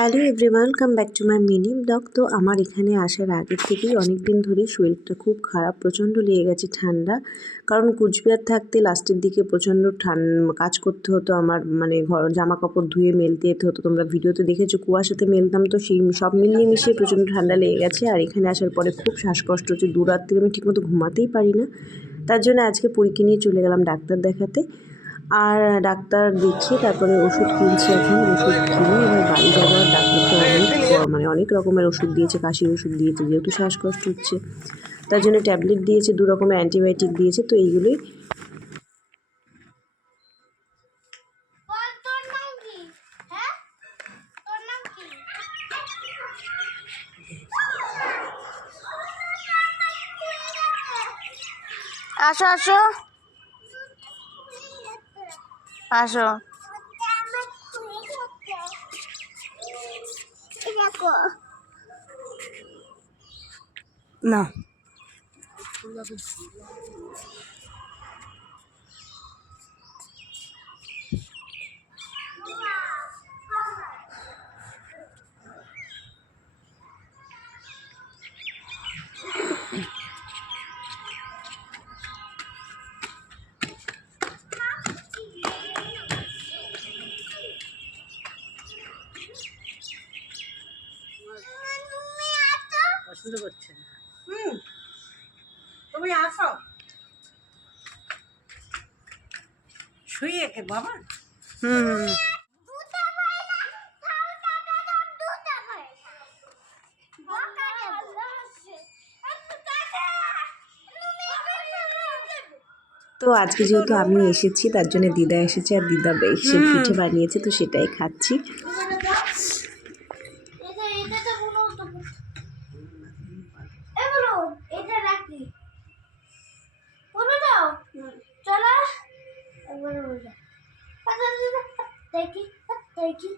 Hello everyone, come back to my mini blog. তো আমার এখানে আসার আগের থেকেই অনেক দিন ধরেই শরীরটা খুব খারাপ, প্রচণ্ড লেগে গেছে ঠান্ডা। কারণ কুচবিহার থাকতে লাস্টের দিকে প্রচণ্ড কাজ করতে হতো আমার মানে ঘর জামা কাপড় ধুয়ে মেলতে যেতে হতো। তোমরা ভিডিওতে দেখেছ, কুয়াশাতে মেলতাম তো সেই সব মিলিয়ে মিশিয়ে প্রচণ্ড ঠান্ডা লেগে গেছে। আর এখানে আসার পরে খুব শ্বাসকষ্ট হচ্ছে। দু আমি ঠিকমতো ঘুমাতেই পারি না। তার জন্য আজকে পরীক্ষা নিয়ে চলে গেলাম ডাক্তার দেখাতে। আর ডাক্তার দেখিয়ে তারপরে ওষুধ কিনছি এখন, ওষুধ কিনে এবার বাড়ি যাব আর ডাক্তার তো অনেক মানে অনেক রকমের ওষুধ দিয়েছে, কাশির ওষুধ দিয়েছে, যেহেতু শ্বাসকষ্ট হচ্ছে। তার জন্য ট্যাবলেট দিয়েছে, দু রকমের অ্যান্টিবায়োটিক দিয়েছে, তো এইগুলোই হ্যাঁ? আসো আসো। আসো না পছন্দ করছে না। হুম। তুমি আসো। শুয়ে কে বাবা। হুম। তো আজকে যেহেতু আমি এসেছি তার জন্য দিদা এসেছে আর দিদা এসে পিঠে বানিয়েছে তো সেটাই খাচ্ছি এটা এটা তো কোনো তো এগুলো এটা রাখি পুরো দাও চলো একবার বলে দেখি দেখি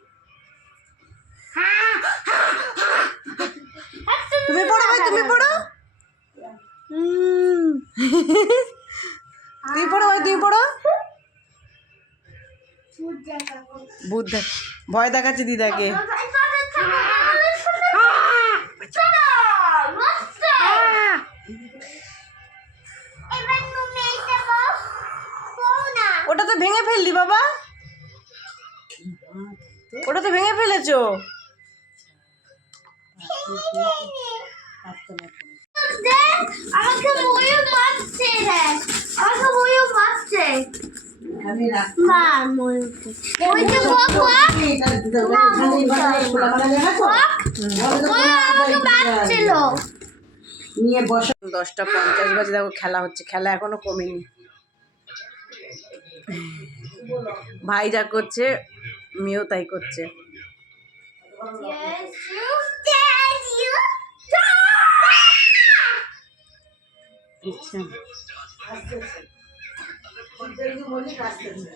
তুমি পড়ো ভাই তুমি পড়ো। তুমি পড়ো ভাই তুমি পড়ো? বুদ্ধ ভয় দেখাচ্ছে দিদাকে। ওটা তো ভেঙে ফেললি বাবা। ওটা তো ভেঙে ফেলেছো? আমাকে ময়ূর মারছে রে আমাকে ময়ূর মারছে আমি রাখ মার ময়ূরকে বক বক। আমাকে মারছিল নিয়ে বসো। দশটা পঞ্চাশ বাজে দেখো খেলা হচ্ছে। খেলা এখনও কমেনি। ভাই যা করছে মেয়েও তাই করছে Yes, you. Yes, you. আচ্ছা বলি কাজ করছে